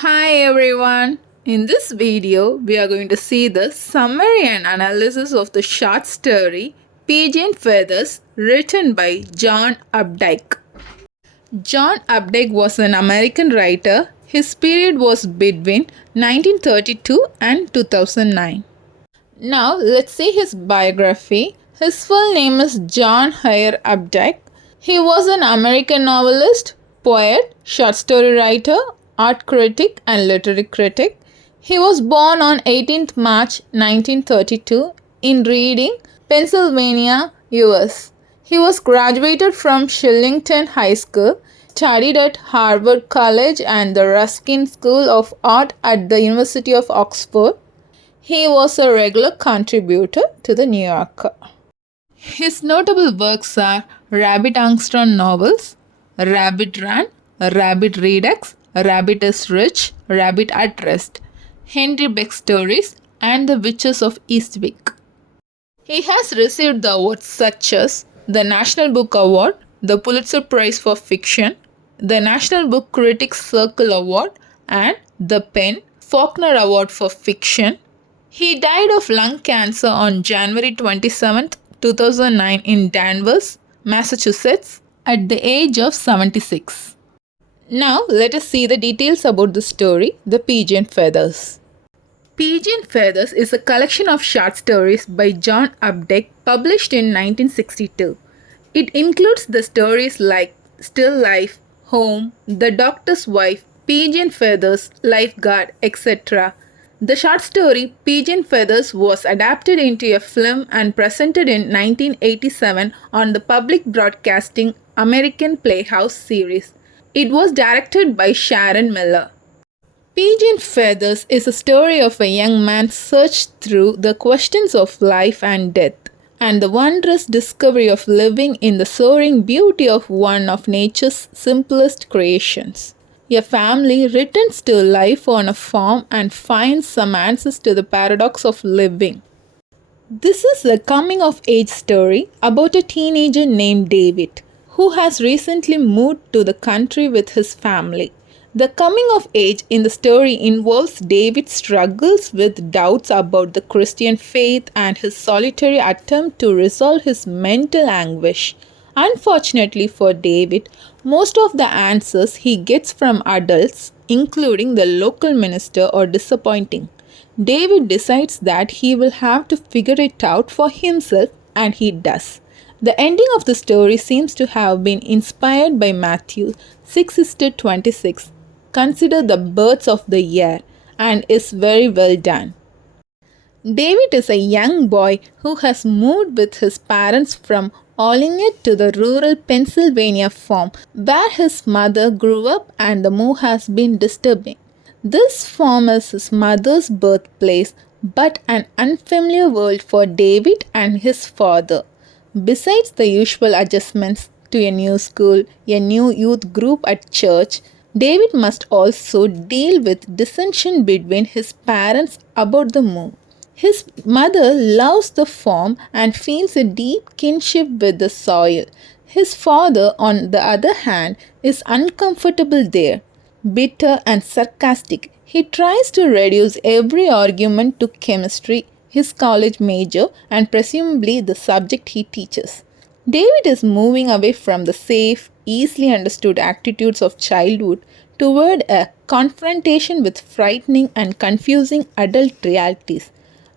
Hi everyone! In this video, we are going to see the summary and analysis of the short story Pigeon Feathers written by John Updike. John Updike was an American writer. His period was between 1932 and 2009. Now, let's see his biography. His full name is John Hare Updike. He was an American novelist, poet, short story writer, art critic, and literary critic. He was born on 18th March 1932 in Reading, Pennsylvania, US. He was graduated from Shillington High School, studied at Harvard College and the Ruskin School of Art at the University of Oxford. He was a regular contributor to the New Yorker. His notable works are Rabbit Armstrong novels, Rabbit Run, Rabbit Redux, Rabbit is Rich, Rabbit at Rest, Henry Beck Stories, and The Witches of Eastwick. He has received the awards such as the National Book Award, the Pulitzer Prize for Fiction, the National Book Critics Circle Award, and the PEN Faulkner Award for Fiction. He died of lung cancer on January 27, 2009 in Danvers, Massachusetts at the age of 76. Now let us see the details about the story, The Pigeon Feathers. Pigeon Feathers is a collection of short stories by John Updike published in 1962. It includes the stories like Still Life, Home, The Doctor's Wife, Pigeon Feathers, Lifeguard, etc. The short story Pigeon Feathers was adapted into a film and presented in 1987 on the public broadcasting American Playhouse series. It was directed by Sharon Miller. Pigeon Feathers is a story of a young man's search through the questions of life and death and the wondrous discovery of living in the soaring beauty of one of nature's simplest creations. A family returns to life on a farm and finds some answers to the paradox of living. This is a coming of age story about a teenager named David, who has recently moved to the country with his family. The coming of age in the story involves David's struggles with doubts about the Christian faith and his solitary attempt to resolve his mental anguish. Unfortunately for David, most of the answers he gets from adults, including the local minister, are disappointing. David decides that he will have to figure it out for himself, and he does. The ending of the story seems to have been inspired by Matthew 6:26. Consider the birds of the air, and is very well done. David is a young boy who has moved with his parents from Allingett to the rural Pennsylvania farm where his mother grew up, and the move has been disturbing. This farm is his mother's birthplace, but an unfamiliar world for David and his father. Besides the usual adjustments to a new school, a new youth group at church, David must also deal with dissension between his parents about the move. His mother loves the farm and feels a deep kinship with the soil. His father, on the other hand, is uncomfortable there. Bitter and sarcastic, he tries to reduce every argument to chemistry, his college major, and presumably the subject he teaches. David is moving away from the safe, easily understood attitudes of childhood toward a confrontation with frightening and confusing adult realities.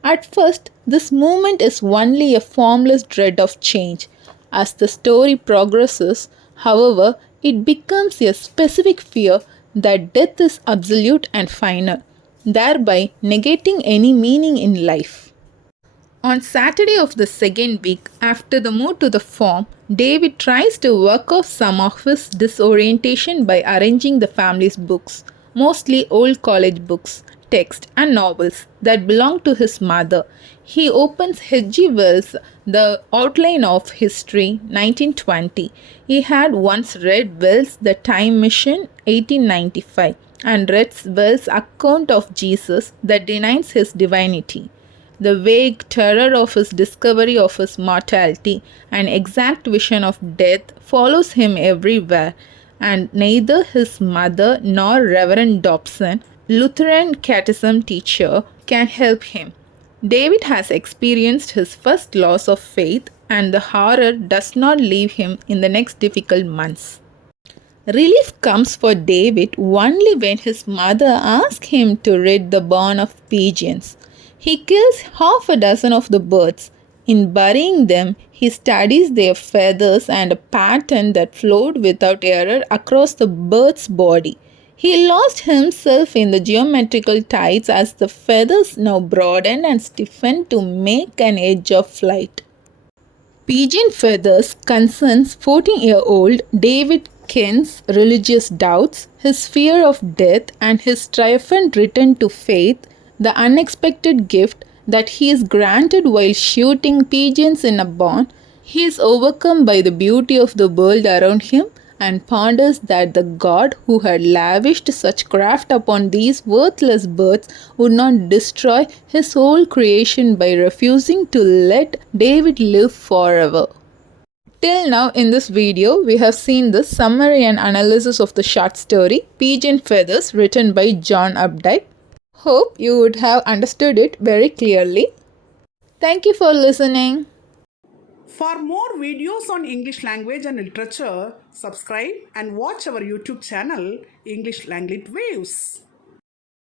At first, this movement is only a formless dread of change. As the story progresses, however, it becomes a specific fear that death is absolute and final, thereby negating any meaning in life. On Saturday of the second week after the move to the farm, David tries to work off some of his disorientation by arranging the family's books, mostly old college books, texts, and novels that belong to his mother. He opens H.G. Wells' The Outline of History, 1920. He had once read Wells' The Time Machine, 1895, and read Wells' account of Jesus that denies his divinity. The vague terror of his discovery of his mortality and exact vision of death follows him everywhere, and neither his mother nor Reverend Dobson, Lutheran catechism teacher, can help him. David has experienced his first loss of faith, and the horror does not leave him in the next difficult months. Relief comes for David only when his mother asks him to rid the barn of pigeons. He kills half a dozen of the birds. In burying them, he studies their feathers and a pattern that flowed without error across the bird's body. He lost himself in the geometrical tides as the feathers now broadened and stiffened to make an edge of flight. Pigeon feathers concerns 14-year-old David Kent's religious doubts, his fear of death, and his triumphant return to faith, the unexpected gift that he is granted while shooting pigeons in a barn. He is overcome by the beauty of the world around him and ponders that the God who had lavished such craft upon these worthless birds would not destroy his whole creation by refusing to let David live forever. Till now in this video, we have seen the summary and analysis of the short story Pigeon Feathers written by John Updike. Hope you would have understood it very clearly. Thank you for listening. For more videos on English language and literature, subscribe and watch our YouTube channel English Language Waves.